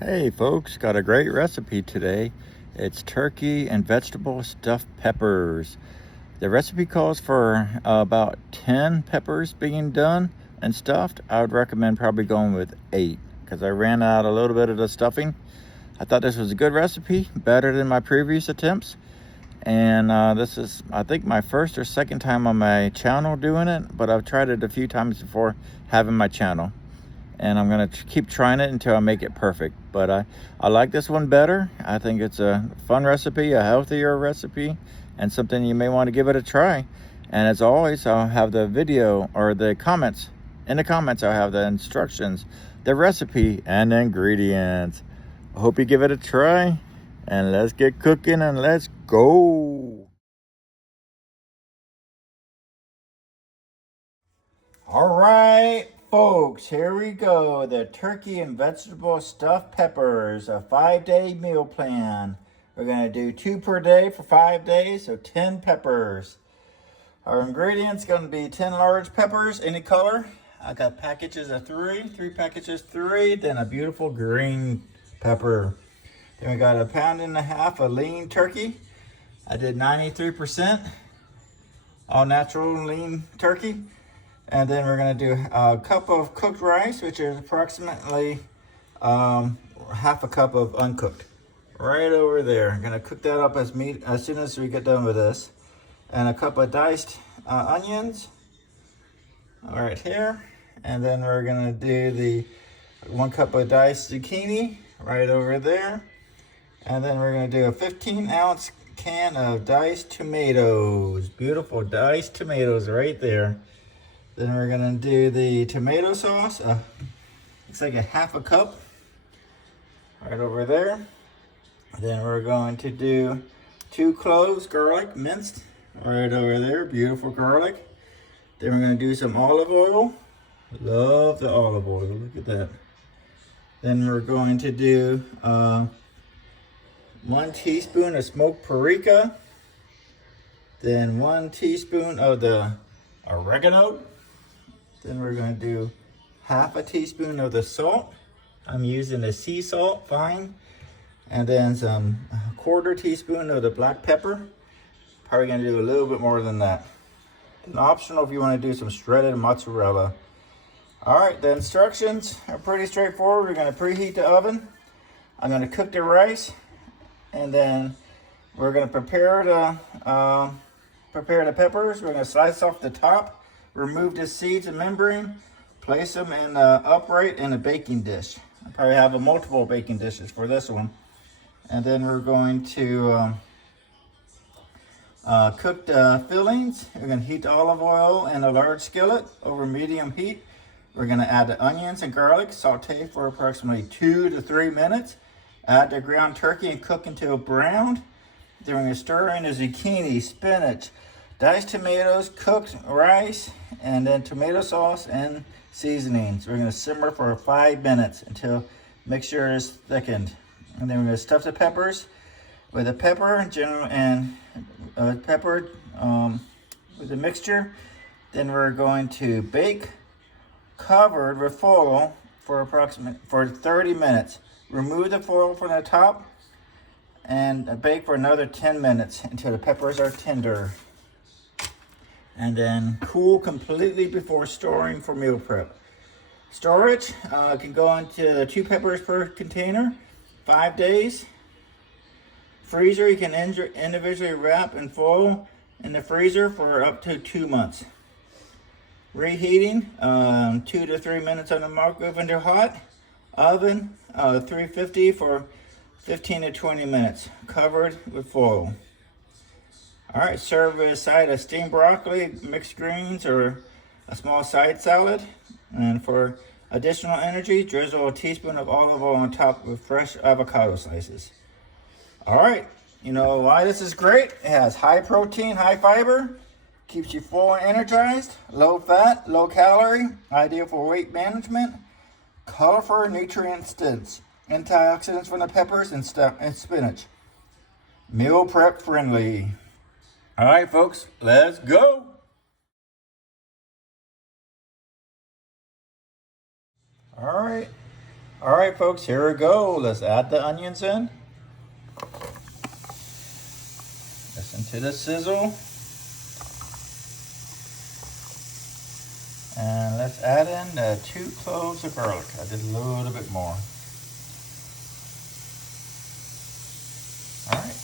Hey folks, got a great recipe today. It's turkey and vegetable stuffed peppers. The recipe calls for about 10 peppers being done and stuffed. I would recommend probably going with 8 because I ran out a little bit of the stuffing. I thought this was a good recipe, better than my previous attempts. And this is, I think, my first or second time on my channel doing it, but I've tried it a few times before having my channel. And I'm gonna keep trying it until I make it perfect. But I like this one better. I think it's a fun recipe, a healthier recipe, and something you may want to give it a try. And as always, I'll have the video or the comments. In the comments, I'll have the instructions, the recipe, and the ingredients. I hope you give it a try. And let's get cooking and let's go. All right, folks, here we go. The turkey and vegetable stuffed peppers, a 5-day meal plan. We're gonna do 2 per day for 5 days, so 10 peppers. Our ingredients gonna be 10 large peppers, any color. I got packages of 3 packages, 3, then a beautiful green pepper. Then we got a 1.5 pounds of lean turkey. I did 93%, all natural lean turkey. And then we're gonna do a cup of cooked rice, which is approximately half a cup of uncooked. Right over there. I'm gonna cook that up as soon as we get done with this. And a cup of diced onions, right here. And then we're gonna do the 1 cup of diced zucchini, right over there. And then we're gonna do a 15-ounce can of diced tomatoes. Beautiful diced tomatoes right there. Then we're gonna do the tomato sauce. Looks like a half a cup, right over there. Then we're going to do 2 cloves garlic minced, right over there. Beautiful garlic. Then we're gonna do some olive oil. Love the olive oil. Look at that. Then we're going to do 1 teaspoon of smoked paprika. Then 1 teaspoon of the oregano. Then we're going to do half a teaspoon of the salt. I'm using the sea salt, fine. And then some 1/4 teaspoon of the black pepper. Probably going to do a little bit more than that. And optional if you want to do some shredded mozzarella. All right, the instructions are pretty straightforward. We're going to preheat the oven. I'm going to cook the rice. And then we're going to prepare the peppers. We're going to slice off the top. Remove the seeds and membrane, place them in upright in a baking dish. I probably have multiple baking dishes for this one. And then we're going to cook the fillings. We're going to heat the olive oil in a large skillet over medium heat. We're going to add the onions and garlic, saute for approximately 2 to 3 minutes. Add the ground turkey and cook until browned. Then we're going to stir in the zucchini, spinach, diced tomatoes, cooked rice, and then tomato sauce and seasonings. We're going to simmer for 5 minutes until mixture is thickened. And then we're going to stuff the peppers with the pepper with the mixture. Then we're going to bake covered with foil for 30 minutes. Remove the foil from the top and bake for another 10 minutes until the peppers are tender. And then cool completely before storing for meal prep. Storage can go into 2 peppers per container, 5 days. Freezer, you can individually wrap and foil in the freezer for up to 2 months. Reheating, 2 to 3 minutes on the microwave to hot. Oven, 350 for 15 to 20 minutes, covered with foil. All right, serve with a side of steamed broccoli, mixed greens, or a small side salad. And for additional energy, drizzle a teaspoon of olive oil on top with fresh avocado slices. All right, you know why this is great? It has high protein, high fiber, keeps you full and energized, low fat, low calorie, ideal for weight management, colorful nutrient dense, antioxidants from the peppers and spinach. Meal prep friendly. All right, folks, let's go. All right, All right, folks, here we go. Let's add the onions in. Listen to the sizzle. And let's add in the 2 cloves of garlic. I did a little bit more. All right,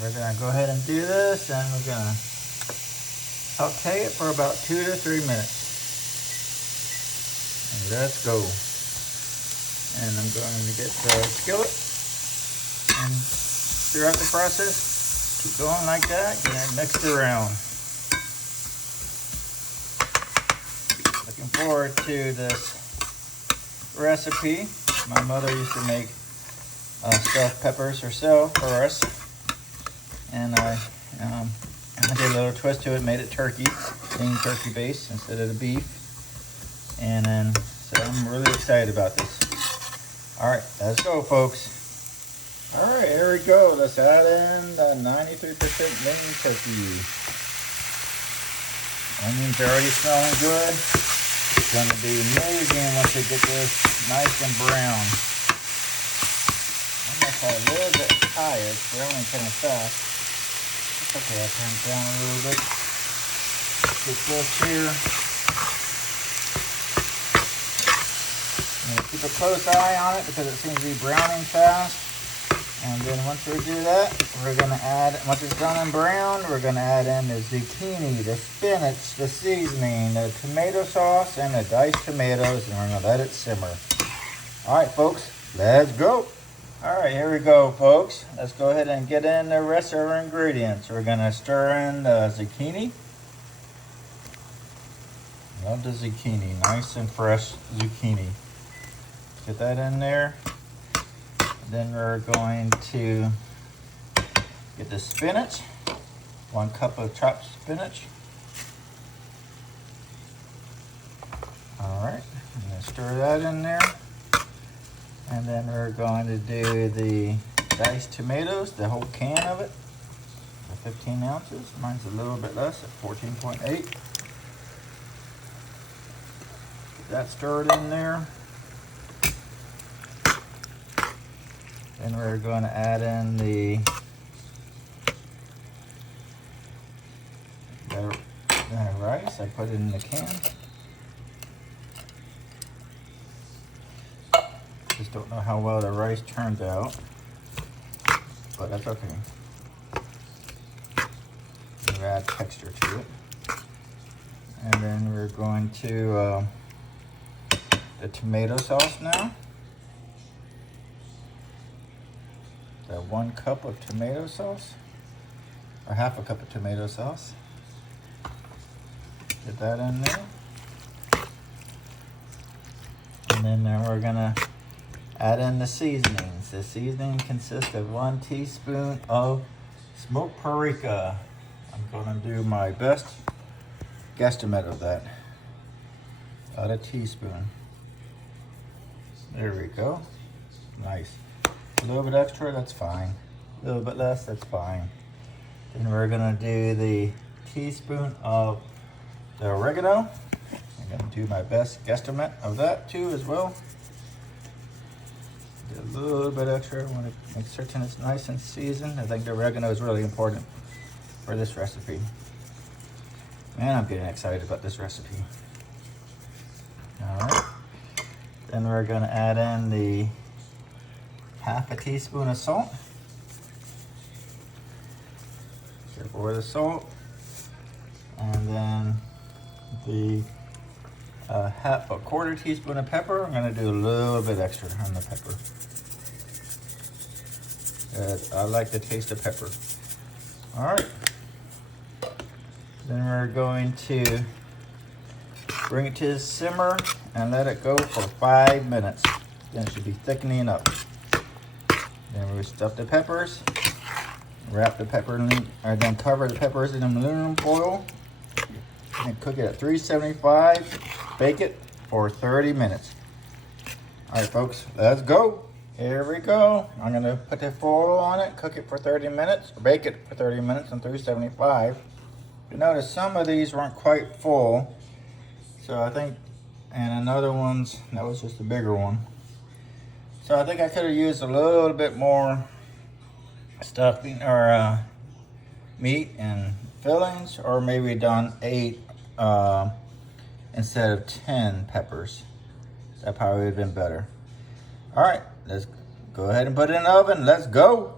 we're gonna go ahead and do this, and we're gonna saute it for about 2 to 3 minutes. And let's go. And I'm going to get the skillet, and throughout the process, keep going like that, get it mixed around. Looking forward to this recipe. My mother used to make stuffed peppers herself for us, and I did a little twist to it, made it turkey, being turkey based instead of the beef, and then so I'm really excited about this. All right, let's go, folks. All right, here we go. Let's add in the 93% lean turkey. Onions are already smelling good. It's going to be amazing once they get this nice and brown. I'm going to try a little bit higher. It's browning kind of fast. It's okay, I'll turn it down a little bit. Get this here. Keep a close eye on it because it seems to be browning fast. And then once we do that, we're going to add, once it's done and browned, we're going to add in the zucchini, the spinach, the seasoning, the tomato sauce, and the diced tomatoes, and we're going to let it simmer. All right, folks, let's go. All right, here we go, folks. Let's go ahead and get in the rest of our ingredients. We're going to stir in the zucchini. Love the zucchini, nice and fresh zucchini. Get that in there. Then we're going to get the spinach, 1 cup of chopped spinach. All right, I'm gonna stir that in there. And then we're going to do the diced tomatoes, the whole can of it, for 15 ounces. Mine's a little bit less at 14.8. Get that stirred in there. Then we're going to add in the rice. I put it in the can. Just don't know how well the rice turned out, but that's okay. We'll add texture to it. And then we're going to the tomato sauce now. 1 cup of tomato sauce, or half a cup of tomato sauce. Get that in there. And then we're gonna add in the seasonings. The seasoning consists of 1 teaspoon of smoked paprika. I'm gonna do my best guesstimate of that. About a teaspoon. There we go. Nice. A little bit extra, that's fine. A little bit less, that's fine. Then we're gonna do the teaspoon of the oregano. I'm gonna do my best guesstimate of that too as well. Get a little bit extra. I want to make certain it's nice and seasoned. I think the oregano is really important for this recipe. Man, I'm getting excited about this recipe. All right. Then we're gonna add in the half a teaspoon of salt. Careful with the salt. And then the half a quarter teaspoon of pepper. I'm gonna do a little bit extra on the pepper. I like the taste of pepper. All right. Then we're going to bring it to simmer and let it go for 5 minutes. Then it should be thickening up. Then we stuff the peppers, wrap the pepper in, or then cover the peppers in aluminum foil, and cook it at 375. Bake it for 30 minutes. All right, folks, let's go. Here we go. I'm gonna put the foil on it, cook it for 30 minutes, or bake it for 30 minutes on 375. You notice some of these weren't quite full, so I think, and another one's, that was just a bigger one. So I think I could have used a little bit more stuffing or meat and fillings, or maybe done 8 instead of 10 peppers. That probably would have been better. All right, let's go ahead and put it in the oven. Let's go.